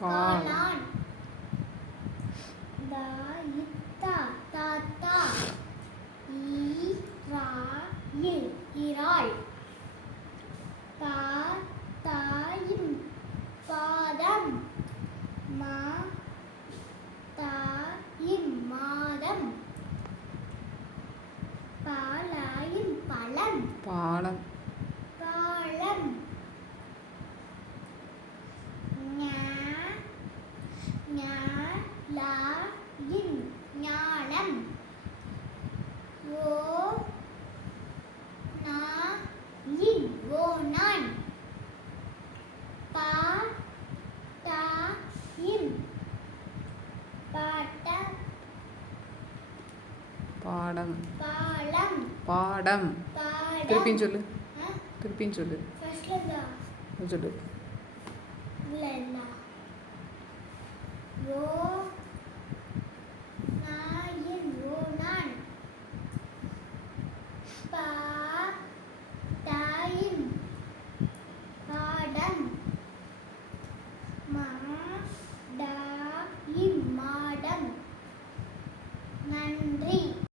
காளான். தாத்தா தாத்தா. இறால். தாயின் பாதம். தாயின் மாதம். பாலாயின் பழம். பாலம். பாலம். ஞாலாயின் ஞானம். ஓநான். பாட்டாயின் பாடம். பாலம். பாடம். திருப்பியும் சொல்லு. திருப்பியும் சொல்லு. சொல்லு. ஓநான்.